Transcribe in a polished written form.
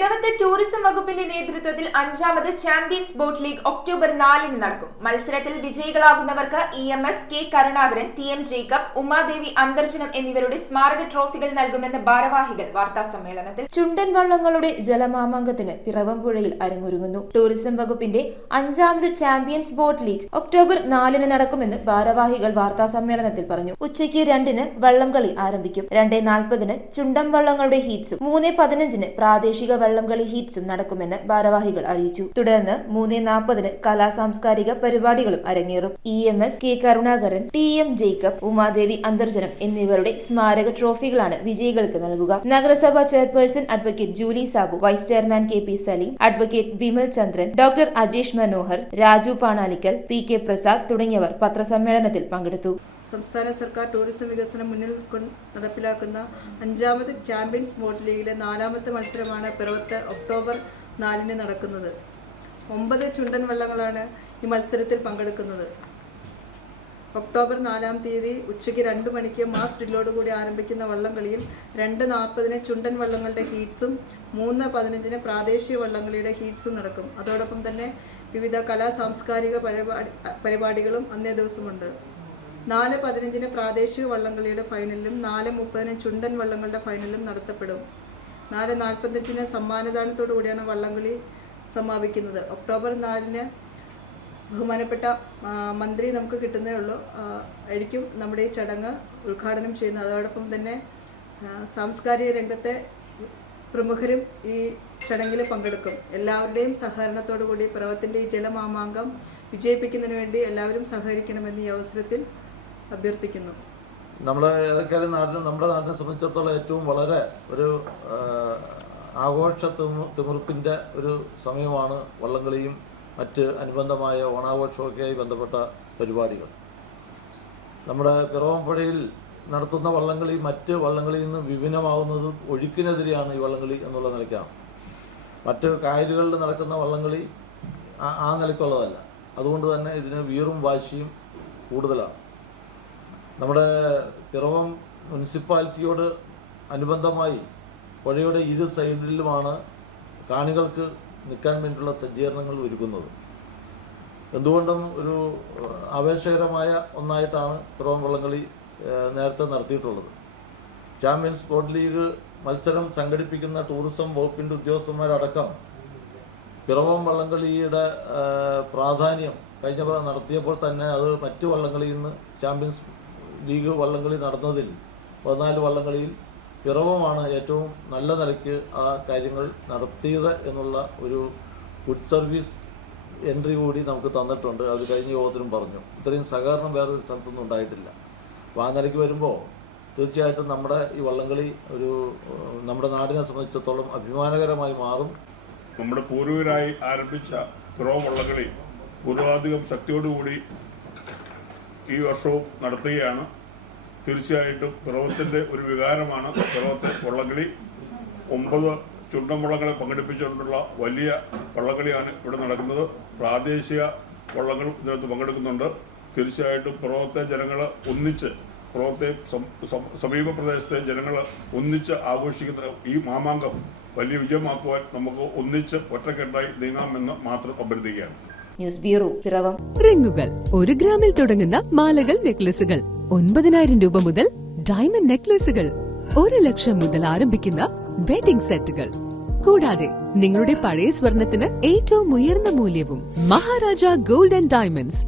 പിറവത്ത് tourism വകുപ്പിന്റെ നേതൃത്വത്തിൽ 5ാമത് champions boat league October 4-ന് നടക്കും. മത്സരത്തിൽ വിജയികളാകുന്നവർക്ക് EMS K Karunakaran, TM Jacob, Umadevi Antharjanam എന്നിവരുടെ സ്മാരക ട്രോഫികൾ നൽകുമെന്ന് ഭാരവാഹികൾ വാർത്താസമ്മേളനത്തിൽ. ചുണ്ടൻ വള്ളങ്ങളുടെ ജലമാമാങ്കത്തിന് പിറവം പുഴയിൽ അരങ്ങൊരുങ്ങുന്നു. ടൂറിസം വകുപ്പിന്റെ 5ാമത് ചാമ്പ്യൻസ് ബോട്ട് ലീഗ് ഒക്ടോബർ 4-ന് നടക്കുമെന്ന് ഭാരവാഹികൾ വാർത്താസമ്മേളനത്തിൽ പറഞ്ഞു. ഉച്ചയ്ക്ക് 2-ന് വള്ളംകളി ആരംഭിക്കും. 2:40-ന് ചുണ്ടൻ വള്ളങ്ങളുടെ ഹീറ്റ്സും 3:15-ന് പ്രാദേശിക വള്ളംകളി ഹീറ്റ്സും നടക്കുമെന്ന് ഭാരവാഹികൾ അറിയിച്ചു. തുടർന്ന് 3:40-ന് കലാസാംസ്കാരിക പരിപാടികളും അരങ്ങേറും. EMS K Karunakaran, TM Jacob, Umadevi Antharjanam എന്നിവരുടെ സ്മാരക ട്രോഫികളാണ് വിജയികൾക്ക് നൽകുക. നഗരസഭാ chairperson advocate Julie Sabu, vice chairman KP Saleem, advocate Vimal Chandran, doctor Ajesh Manohar, Raju Panalickal, PK Prasad തുടങ്ങിയവർ പത്രസമ്മേളനത്തിൽ പങ്കെടുത്തു. സംസ്ഥാന സർക്കാർ ടൂറിസം വികസനം മുന്നിൽ നടപ്പിലാക്കുന്ന 5ാമത് ചാമ്പ്യൻസ് ബോട്ട് ലീഗിലെ 4ാമത്തെ മത്സരമാണ് പിറവത്ത് ഒക്ടോബർ 4-ന് നടക്കുന്നത്. 9 ചുണ്ടൻ വള്ളങ്ങളാണ് ഈ മത്സരത്തിൽ പങ്കെടുക്കുന്നത്. ഒക്ടോബർ 4-ാം തീയതി ഉച്ചയ്ക്ക് 2 മണിക്ക് മാസ് ഡ്രില്ലോടുകൂടി ആരംഭിക്കുന്ന വള്ളംകളിയിൽ 2:40-ന് ചുണ്ടൻ വള്ളങ്ങളുടെ ഹീറ്റ്സും 3:15-ന് പ്രാദേശിക വള്ളംകളിയുടെ ഹീറ്റ്സും നടക്കും. അതോടൊപ്പം തന്നെ വിവിധ സാംസ്കാരിക പരിപാടികളും അന്നേ ദിവസമുണ്ട്. 4:15-ന് പ്രാദേശിക വള്ളംകളിയുടെ ഫൈനലും 4:30-ന് ചുണ്ടൻ വള്ളങ്ങളുടെ ഫൈനലും നടത്തപ്പെടും. 4:45-ന് സമ്മാനദാനത്തോടു കൂടിയാണ് വള്ളംകളി സമാപിക്കുന്നത്. ഒക്ടോബർ 4-ന് ബഹുമാനപ്പെട്ട മന്ത്രി നമുക്ക് കിട്ടുന്നേ ഉള്ളൂ ആയിരിക്കും നമ്മുടെ ഈ ചടങ്ങ് ഉദ്ഘാടനം ചെയ്യുന്നത്. അതോടൊപ്പം തന്നെ സാംസ്കാരിക രംഗത്തെ പ്രമുഖരും ഈ ചടങ്ങിൽ പങ്കെടുക്കും. എല്ലാവരുടെയും സഹകരണത്തോടു കൂടി പിറവത്തിൻ്റെ ഈ ജലമാമാങ്കം വിജയിപ്പിക്കുന്നതിന് വേണ്ടി എല്ലാവരും സഹകരിക്കണമെന്ന് ഈ അവസരത്തിൽ അഭ്യർത്ഥിക്കുന്നു. നമ്മുടെ നമ്മുടെ നാട്ടിനെ സംബന്ധിച്ചിടത്തോളം ഏറ്റവും വളരെ ഒരു ആഘോഷ തിമിർപ്പിൻ്റെ ഒരു സമയമാണ് വള്ളംകളിയും മറ്റ് അനുബന്ധമായ ഓണാഘോഷമൊക്കെയായി ബന്ധപ്പെട്ട പരിപാടികൾ. നമ്മുടെ പിറവം പുഴയിൽ നടത്തുന്ന വള്ളംകളി മറ്റ് വള്ളംകളിയിൽ നിന്ന് വിഭിന്നമാകുന്നതും ഒഴുക്കിനെതിരെയാണ് ഈ വള്ളംകളി എന്നുള്ള നിലയ്ക്കാണ്. മറ്റ് കായലുകളിൽ നടക്കുന്ന വള്ളംകളി ആ നിലയ്ക്കുള്ളതല്ല. അതുകൊണ്ട് തന്നെ ഇതിന് വീറും വാശിയും കൂടുതലാണ്. നമ്മുടെ പിറവം മുനിസിപ്പാലിറ്റിയോട് അനുബന്ധമായി പുഴയുടെ ഇരു സൈഡിലുമാണ് കാണികൾക്ക് നിൽക്കാൻ വേണ്ടിയുള്ള സജ്ജീകരണങ്ങൾ ഒരുക്കുന്നത്. എന്തുകൊണ്ടും ഒരു ആവേശകരമായ ഒന്നായിട്ടാണ് പിറവം വള്ളംകളി നേരത്തെ നടത്തിയിട്ടുള്ളത്. ചാമ്പ്യൻസ് ബോട്ട് ലീഗ് മത്സരം സംഘടിപ്പിക്കുന്ന ടൂറിസം വകുപ്പിൻ്റെ ഉദ്യോഗസ്ഥന്മാരടക്കം പിറവം വള്ളംകളിയുടെ പ്രാധാന്യം കഴിഞ്ഞ നടത്തിയപ്പോൾ തന്നെ അത് മറ്റു വള്ളംകളിയിൽ നിന്ന് ചാമ്പ്യൻസ് ലീഗ് വള്ളംകളി നടന്നതിൽ 14 വള്ളംകളിയിൽ പിറവമാണ് ഏറ്റവും നല്ല നിലയ്ക്ക് ആ കാര്യങ്ങൾ നടത്തിയത് എന്നുള്ള ഒരു ഗുഡ് സർവീസ് എൻട്രി കൂടി നമുക്ക് തന്നിട്ടുണ്ട്. അത് കഴിഞ്ഞ യോഗത്തിനും പറഞ്ഞു. ഇത്രയും സഹകരണം വേറൊരു സ്ഥലത്തൊന്നും ഉണ്ടായിട്ടില്ല. അപ്പോൾ ആ നിലയ്ക്ക് വരുമ്പോൾ തീർച്ചയായിട്ടും നമ്മുടെ ഈ വള്ളംകളി നമ്മുടെ നാടിനെ സംബന്ധിച്ചിടത്തോളം അഭിമാനകരമായി മാറും. നമ്മുടെ പൂർവികരായി ആരംഭിച്ച പിറവം വള്ളംകളി പൂർവാധികം ശക്തിയോടുകൂടി ഈ വർഷവും നടത്തുകയാണ്. തീർച്ചയായിട്ടും പിറവത്തിൻ്റെ ഒരു വികാരമാണ് പിറവത്തെ വള്ളംകളി. 9 ചുണ്ടൻ വള്ളങ്ങളെ പങ്കെടുപ്പിച്ചുകൊണ്ടുള്ള വലിയ വള്ളംകളിയാണ് ഇവിടെ നടക്കുന്നത്. പ്രാദേശിക വള്ളങ്ങൾ ഇതിനകത്ത് പങ്കെടുക്കുന്നുണ്ട്. തീർച്ചയായിട്ടും പിറവത്തെ ജനങ്ങൾ ഒന്നിച്ച്, പിറവത്തെ സമീപ പ്രദേശത്തെ ജനങ്ങൾ ഒന്നിച്ച് ആഘോഷിക്കുന്ന ഈ മാമാങ്കം വലിയ വിജയമാക്കുവാൻ നമുക്ക് ഒന്നിച്ച് ഒറ്റക്കെട്ടായി നീങ്ങാമെന്ന് മാത്രം അഭ്യർത്ഥിക്കുകയാണ്. News bureau, Piravom. റിങ്ങുകൾ 1 ഗ്രാമിൽ തുടങ്ങുന്ന മാലകൾ, നെക്ലസുകൾ 9,000 രൂപ മുതൽ ഡയമണ്ട് നെക്ലസുകൾ 1 ലക്ഷം മുതൽ ആരംഭിക്കുന്ന വെഡിംഗ് സെറ്റുകൾ. കൂടാതെ നിങ്ങളുടെ പഴയ സ്വർണത്തിന് ഏറ്റവും ഉയർന്ന മൂല്യവും. Maharaja gold and diamonds,